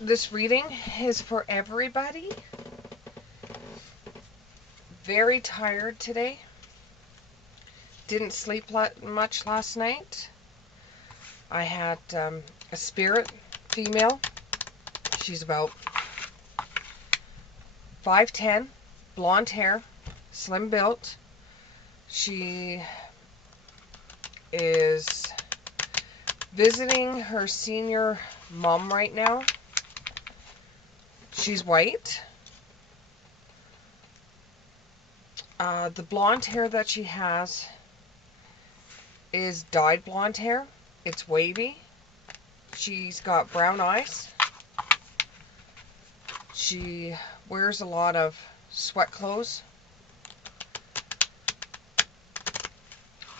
This reading is for everybody. Very tired today. Didn't sleep much last night. I had a spirit female. She's about 5'10", blonde hair, slim built. She is visiting her senior mom right now. She's white. The blonde hair that she has is dyed blonde hair. It's wavy. She's got brown eyes. She wears a lot of sweat clothes.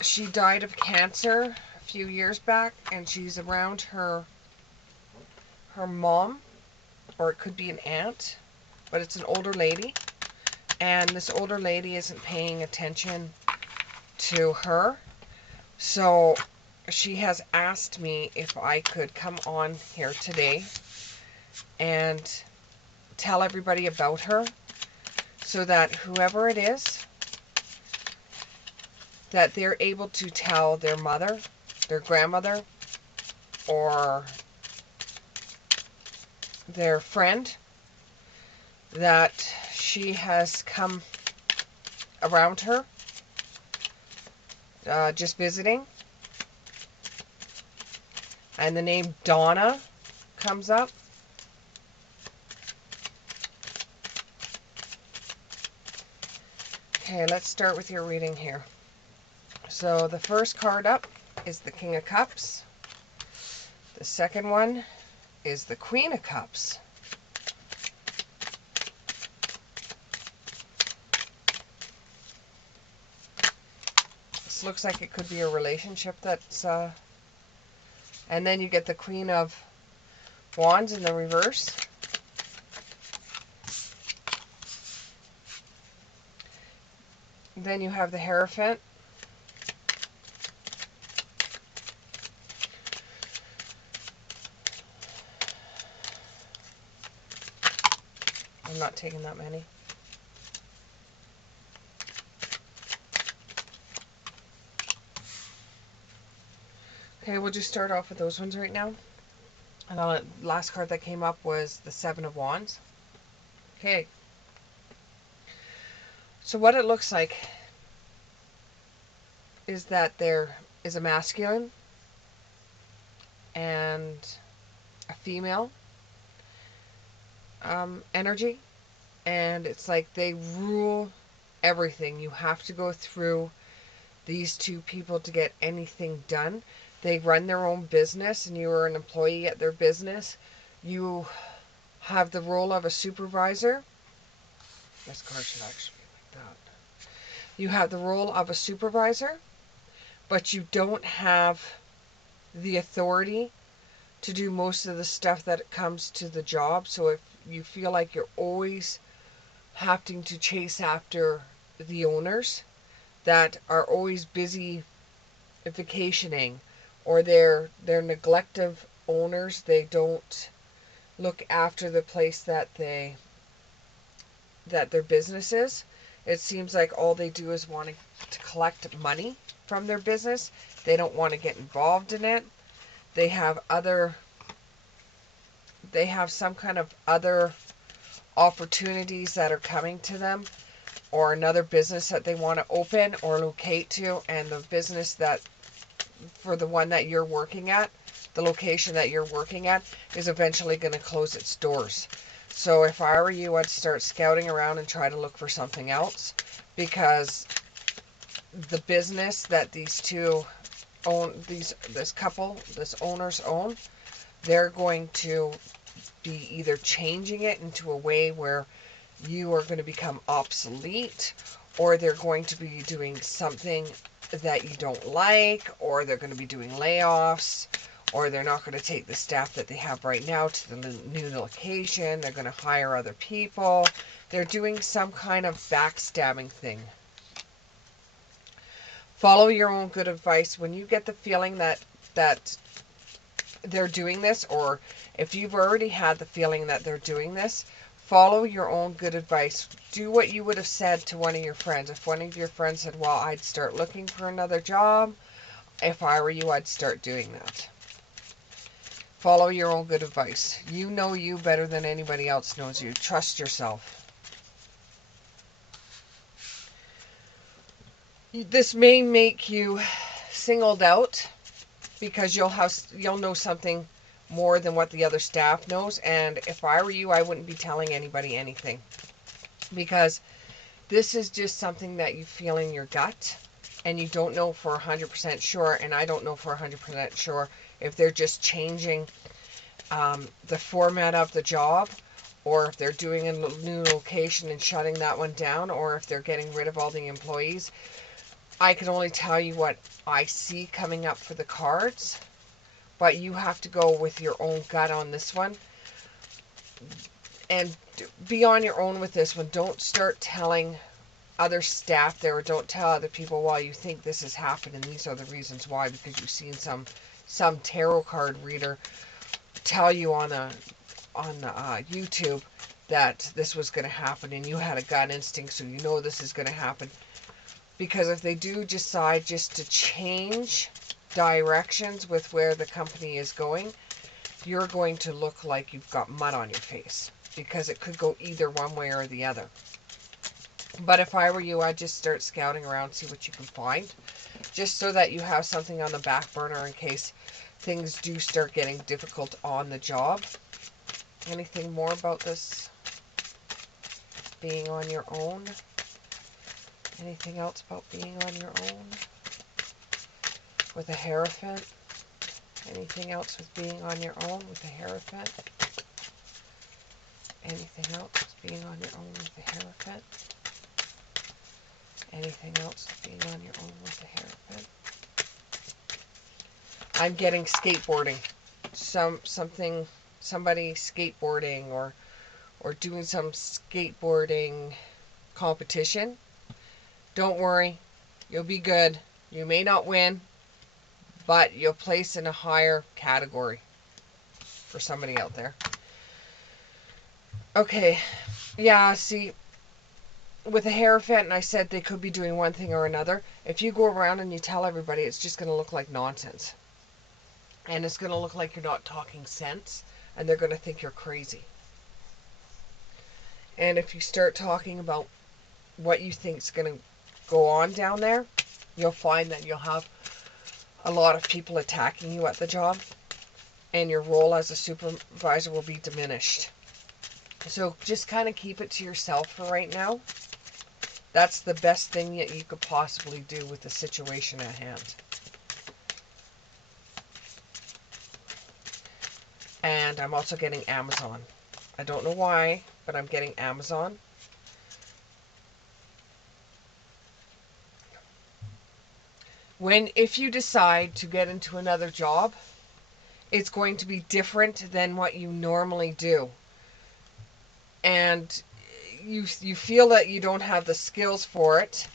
She died of cancer a few years back, and she's around her mom, or it could be an aunt, but it's an older lady. And this older lady isn't paying attention to her. So she has asked me if I could come on here today and tell everybody about her, so that whoever it is, that they're able to tell their mother, their grandmother, or their friend that she has come around her, just visiting. And the name Donna comes up. Okay, let's start with your reading here. So the first card up is the King of Cups. The second one is the Queen of Cups. This looks like it could be a relationship that's... and then you get the Queen of Wands in the reverse. Then you have the Hierophant. I'm not taking that many. Okay, we'll just start off with those ones right now. And the last card that came up was the Seven of Wands. Okay. So what it looks like is that there is a masculine and a female energy. And it's like they rule everything. You have to go through these two people to get anything done. They run their own business, and you are an employee at their business. You have the role of a supervisor. This card should actually be like that. You have the role of a supervisor, but you don't have the authority to do most of the stuff that comes to the job. So if you feel like you're always having to chase after the owners that are always busy vacationing, or they're neglective owners, they don't look after the place that their business is. It seems like all they do is want to collect money from their business. They don't want to get involved in it. They have some kind of other opportunities that are coming to them, or another business that they want to open or locate to, and the business that, for the one that you're working at, the location that you're working at, is eventually going to close its doors. So if I were you, I'd start scouting around and try to look for something else, because the business that these two own, this owners own, they're going to be either changing it into a way where you are going to become obsolete, or they're going to be doing something that you don't like, or they're going to be doing layoffs, or they're not going to take the staff that they have right now to the new location. They're going to hire other people. They're doing some kind of backstabbing thing. Follow your own good advice. When you get the feeling that they're doing this, or if you've already had the feeling that they're doing this, follow your own good advice. Do what you would have said to one of your friends. If one of your friends said, well, I'd start looking for another job, if I were you, I'd start doing that. Follow your own good advice. You know you better than anybody else knows you. Trust yourself. This may make you singled out because you'll know something more than what the other staff knows. And if I were you, I wouldn't be telling anybody anything, because this is just something that you feel in your gut and you don't know for 100% sure. And I don't know for 100% sure if they're just changing the format of the job, or if they're doing a new location and shutting that one down, or if they're getting rid of all the employees. I can only tell you what I see coming up for the cards, but you have to go with your own gut on this one and be on your own with this one. Don't start telling other staff there, or don't tell other people, well, you think this has happened and these are the reasons why, because you've seen some tarot card reader tell you on YouTube that this was going to happen and you had a gut instinct, so you know this is going to happen. Because if they do decide just to change directions with where the company is going, you're going to look like you've got mud on your face, because it could go either one way or the other. But if I were you, I'd just start scouting around, see what you can find, just so that you have something on the back burner in case things do start getting difficult on the job. Anything more about this being on your own? Anything else about being on your own? With a Hierophant? Anything else with being on your own with a Hierophant? Anything else with being on your own with a Hierophant? Anything else with being on your own with a Hierophant? I'm getting skateboarding. Somebody skateboarding, or doing some skateboarding competition. Don't worry, you'll be good. You may not win, but you'll place in a higher category for somebody out there. Okay, yeah, see, with a Hierophant, and I said they could be doing one thing or another. If you go around and you tell everybody, it's just going to look like nonsense. And it's going to look like you're not talking sense, and they're going to think you're crazy. And if you start talking about what you think is going to go on down there, you'll find that you'll have a lot of people attacking you at the job, and your role as a supervisor will be diminished. So just kind of keep it to yourself for right now. That's the best thing that you could possibly do with the situation at hand. And I'm also getting Amazon. I don't know why, but I'm getting Amazon. If you decide to get into another job, it's going to be different than what you normally do. And you feel that you don't have the skills for it.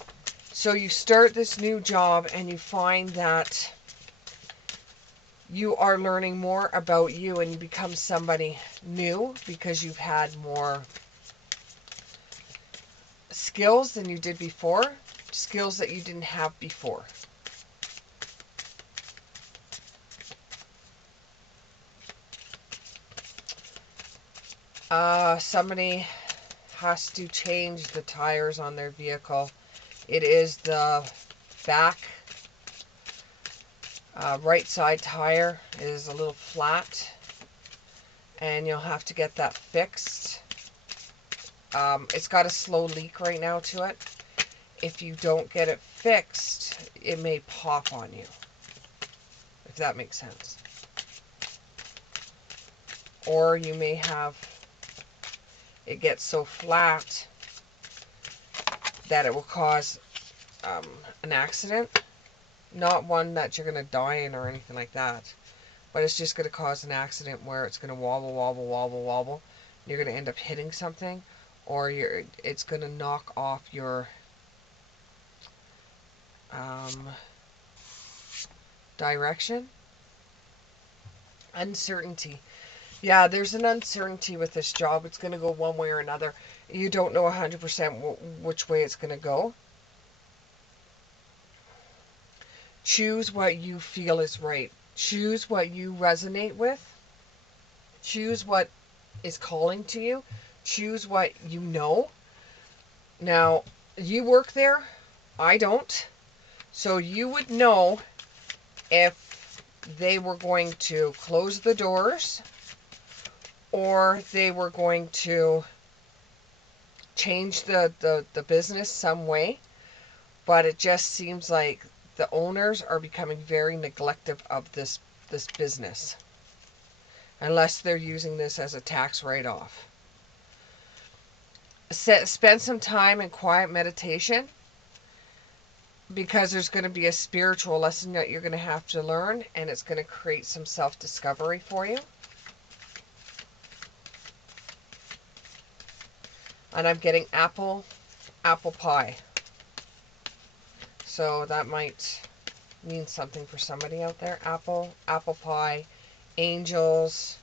So you start this new job and you find that you are learning more about you, and you become somebody new because you've had more skills than you did before. Skills that you didn't have before. Somebody has to change the tires on their vehicle. It is the back right side tire is a little flat, and you'll have to get that fixed. It's got a slow leak right now to it. If you don't get it fixed, it may pop on you, if that makes sense. Or you may have it get so flat that it will cause an accident. Not one that you're going to die in or anything like that, but it's just going to cause an accident where it's going to wobble, wobble, wobble, wobble. You're going to end up hitting something, or it's going to knock off your direction. Uncertainty. Yeah, there's an uncertainty with this job. It's going to go one way or another. You don't know 100% which way it's going to go. Choose what you feel is right. Choose what you resonate with. Choose what is calling to you. Choose what you know. Now, you work there. I don't. So you would know if they were going to close the doors or they were going to change the business some way. But it just seems like the owners are becoming very neglective of this business, unless they're using this as a tax write-off. Spend some time in quiet meditation, because there's going to be a spiritual lesson that you're going to have to learn, and it's going to create some self-discovery for you. And I'm getting apple pie. So that might mean something for somebody out there. Apple pie, angels,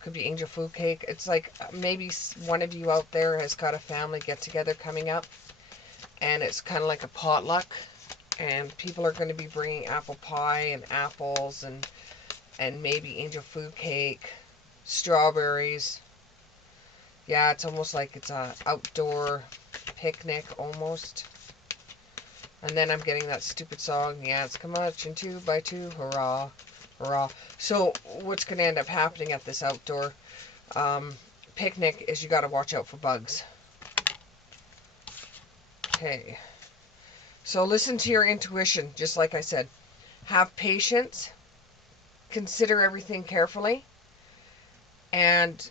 could be angel food cake. It's like maybe one of you out there has got a family get-together coming up, and it's kind of like a potluck, and people are going to be bringing apple pie and apples and maybe angel food cake, strawberries. Yeah, it's almost like it's a outdoor picnic almost. And then I'm getting that stupid song, yeah, it's come marching 2 by 2, hurrah, hurrah. So what's going to end up happening at this outdoor picnic is you got to watch out for bugs. Okay. So listen to your intuition, just like I said. Have patience. Consider everything carefully. And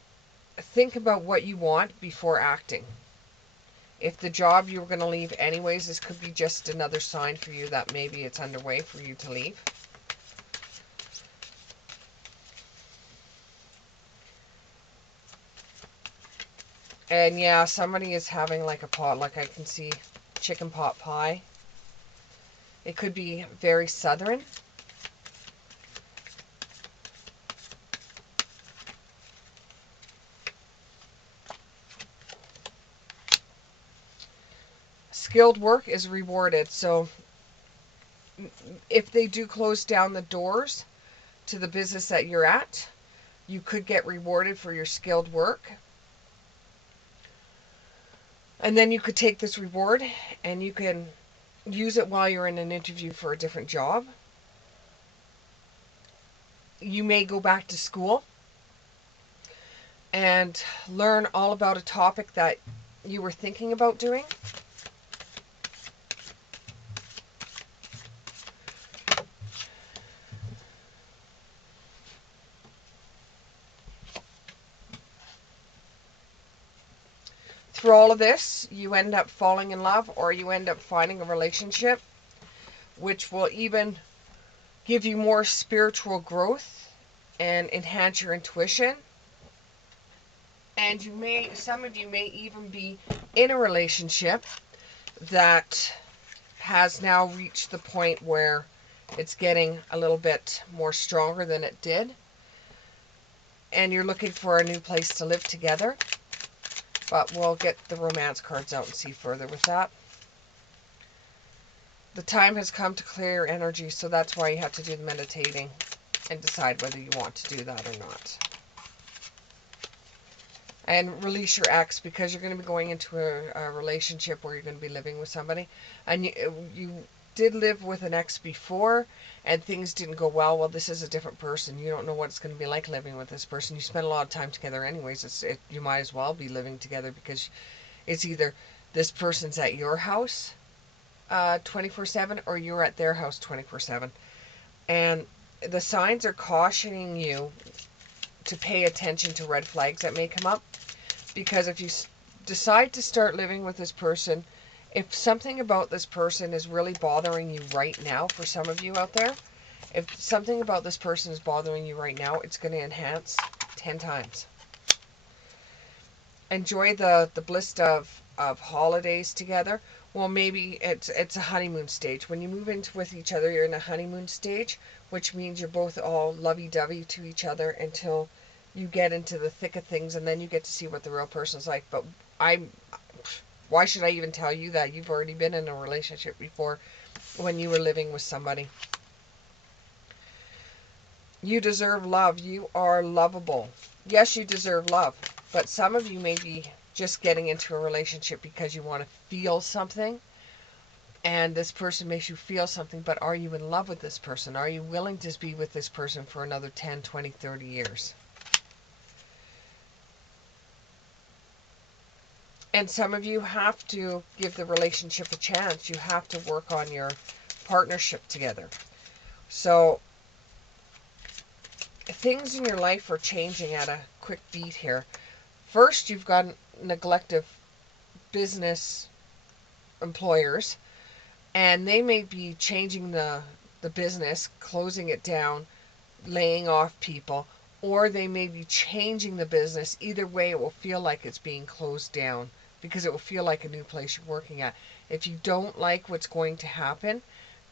think about what you want before acting. If the job you were going to leave anyways, this could be just another sign for you that maybe it's underway for you to leave. And yeah, somebody is having like a potluck. I can see chicken pot pie. It could be very southern. Skilled work is rewarded. So if they do close down the doors to the business that you're at, you could get rewarded for your skilled work. And then you could take this reward and you can use it while you're in an interview for a different job. You may go back to school and learn all about a topic that you were thinking about doing. Through all of this, you end up falling in love, or you end up finding a relationship which will even give you more spiritual growth and enhance your intuition. And some of you may even be in a relationship that has now reached the point where it's getting a little bit more stronger than it did. And you're looking for a new place to live together. But we'll get the romance cards out and see further with that. The time has come to clear your energy, so that's why you have to do the meditating and decide whether you want to do that or not. And release your ex, because you're going to be going into a relationship where you're going to be living with somebody. And you did live with an ex before and things didn't go well. Well, this is a different person. You don't know what it's going to be like living with this person. You spend a lot of time together anyways. You might as well be living together, because it's either this person's at your house 24/7 or you're at their house 24/7. And the signs are cautioning you to pay attention to red flags that may come up, because if you decide to start living with this person, if something about this person is really bothering you right now, for some of you out there, if something about this person is bothering you right now, it's going to enhance 10 times. Enjoy the bliss of holidays together. Well, maybe it's a honeymoon stage. When you move into with each other, you're in a honeymoon stage, which means you're both all lovey-dovey to each other until you get into the thick of things, and then you get to see what the real person's like. But I'm, why should I even tell you that? You've already been in a relationship before when you were living with somebody. You deserve love. You are lovable. Yes, you deserve love. But some of you may be just getting into a relationship because you want to feel something. And this person makes you feel something. But are you in love with this person? Are you willing to be with this person for another 10, 20, 30 years? And some of you have to give the relationship a chance. You have to work on your partnership together. So things in your life are changing at a quick beat here. First, you've got neglective business employers, and they may be changing the business, closing it down, laying off people, or they may be changing the business. Either way, it will feel like it's being closed down because it will feel like a new place you're working at. If you don't like what's going to happen,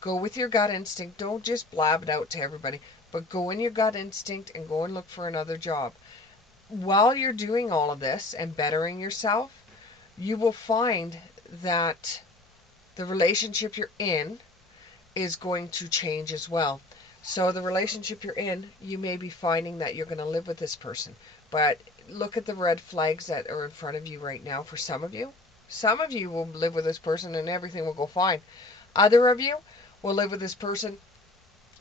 go with your gut instinct. Don't just blab it out to everybody, but go in your gut instinct and go and look for another job. While you're doing all of this and bettering yourself, you will find that the relationship you're in is going to change as well. So the relationship you're in, you may be finding that you're going to live with this person. But look at the red flags that are in front of you right now for some of you. Some of you will live with this person and everything will go fine. Other of you will live with this person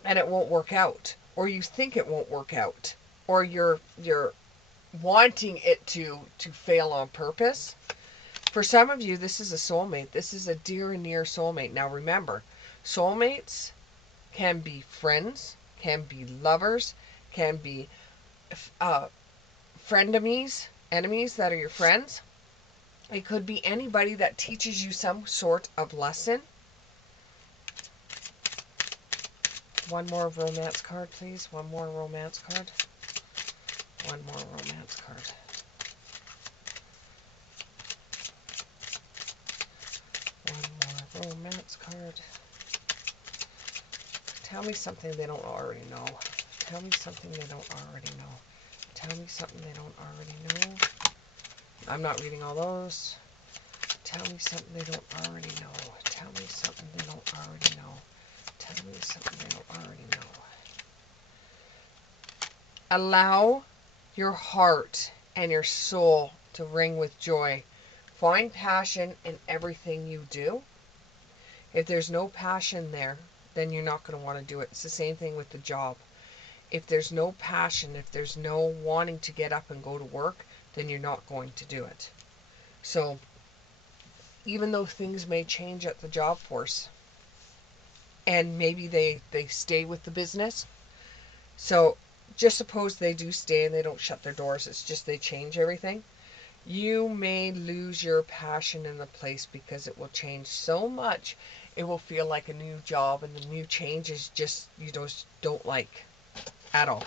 and it won't work out. Or you think it won't work out. Or you're wanting it to fail on purpose. For some of you, this is a soulmate. This is a dear and near soulmate. Now remember, soulmates can be friends, can be lovers, can be frenemies, enemies that are your friends. It could be anybody that teaches you some sort of lesson. One more romance card, please. One more romance card. One more romance card. One more romance card. Tell me something they don't already know. Tell me something they don't already know. Tell me something they don't already know. I'm not reading all those. Tell me something they don't already know. Tell me something they don't already know. Tell me something they don't already know. Allow your heart and your soul to ring with joy. Find passion in everything you do. If there's no passion there, then you're not going to want to do it. It's the same thing with the job. If there's no passion, if there's no wanting to get up and go to work, then you're not going to do it. So even though things may change at the job force, and maybe they stay with the business, so just suppose they do stay and they don't shut their doors, it's just they change everything, you may lose your passion in the place because it will change so much. It will feel like a new job, and the new changes just you don't like at all.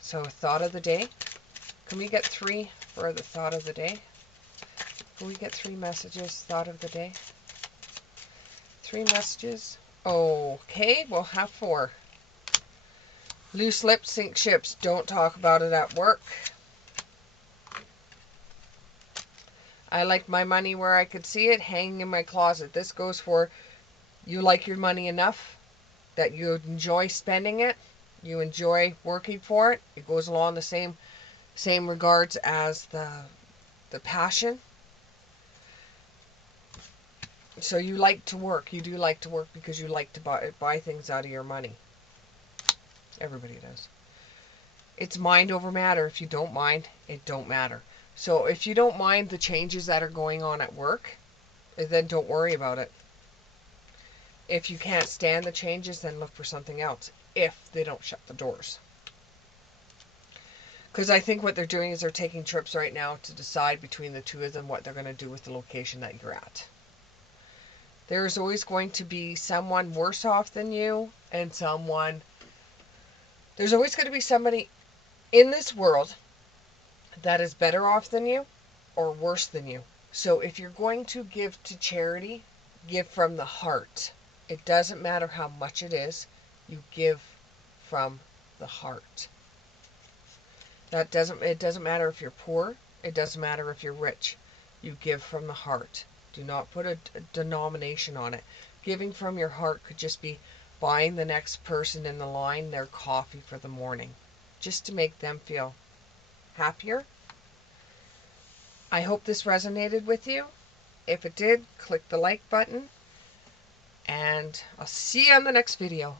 So thought of the day. Can we get 3 for the thought of the day? Can we get 3 messages, thought of the day? 3 messages. Okay, we'll have 4. Loose lips sink ships. Don't talk about it at work. I like my money where I could see it, hanging in my closet. This goes for you like your money enough that you enjoy spending it. You enjoy working for it. It goes along the same regards as the passion. So you like to work. You do like to work because you like to buy things out of your money. Everybody does. It's mind over matter. If you don't mind, it don't matter. So if you don't mind the changes that are going on at work, then don't worry about it. If you can't stand the changes, then look for something else. If they don't shut the doors. Because I think what they're doing is they're taking trips right now to decide between the two of them what they're going to do with the location that you're at. There's always going to be someone worse off than you, and there's always going to be somebody in this world that is better off than you or worse than you. So if you're going to give to charity, give from the heart. It doesn't matter how much it is, you give from the heart. It doesn't matter if you're poor, it doesn't matter if you're rich. You give from the heart. Do not put a denomination on it. Giving from your heart could just be buying the next person in the line their coffee for the morning, just to make them feel happier. I hope this resonated with you. If it did, click the like button, and I'll see you on the next video.